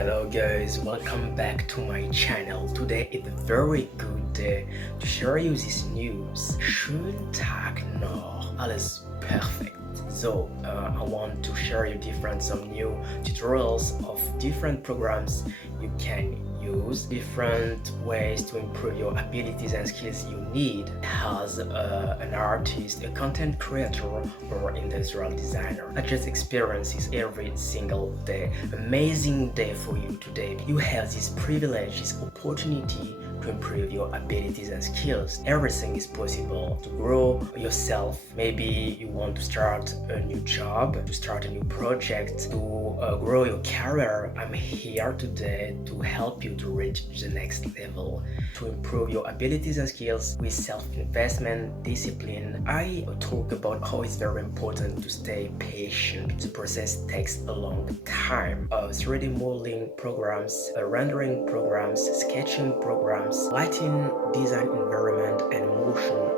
Hello guys, welcome back to my channel. Today is a very good day to share you this news. Schönen Tag noch, alles perfect. So I want to share you some new tutorials of different programs you can use, different ways to improve your abilities and skills you need as an artist, a content creator, or industrial designer. I just experience this every single day. Amazing day for you today. You have this privilege, this opportunity to improve your abilities and skills. Everything is possible to grow yourself. Maybe you want to start a new job, to start a new project, to grow your career. I'm here today to help you to reach the next level, to improve your abilities and skills with self-investment, discipline. I talk about how it's very important to stay patient. The process takes a long time. 3D modeling programs, rendering programs, sketching programs, lighting design environment, and motion